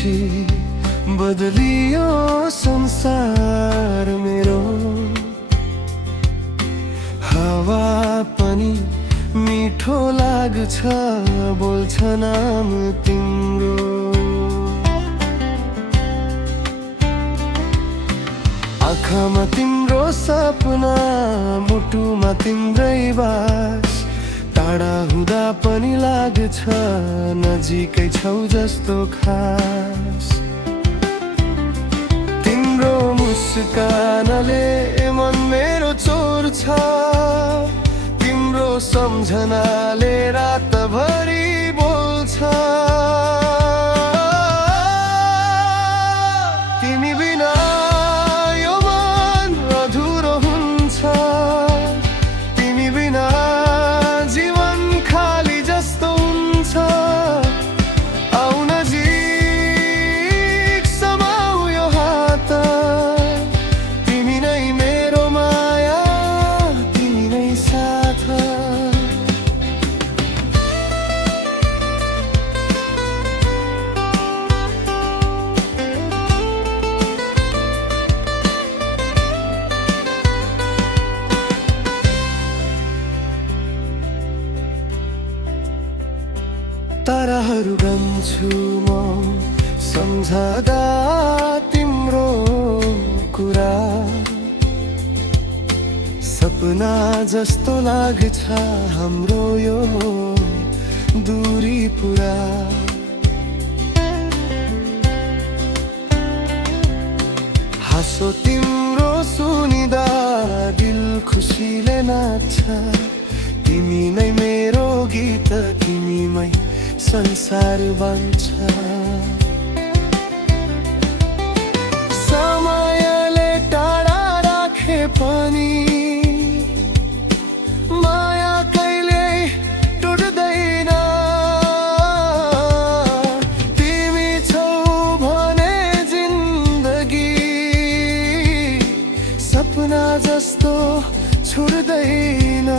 पछि बदलियो संसार मेरो। हावा पनि मिठो लाग्छ बोल्छ नाम तिम्रो। आँखामा तिम्रो सपना, मुटुमा तिम्रै बास। टाढा हुँदा पनि लाग्छ नजिकै छौ जस्तो खास। तिम्रो मुस्कानले मन मेरो चोर्छ, तिम्रो सम्झनाले रातभरि बोल्छ। तिमी बिना यो मन अधुरो हुन्छ, तिमी बिना जीवन खाली जस्तो हुन्छ। आउ नजिक समाऊ यो हात, तिमी नै मेरो माया, तिमी नै साथ। ताराहरू गन्छु म सम्झदा तिम्रो कुरा। सपना जस्तो लाग्छ हाम्रो यो दूरी पुरा। हाँसो तिम्रो सुनिदा दिल खुसीले नाच्छ। तिमी नै मेरो गीत, तिमीमै संसार बन्छ। समयले टाढा राखे पनि माया कहिले टुट्दैन। तिमी छौ भने जिन्दगी सपना जस्तो छुट्दैन।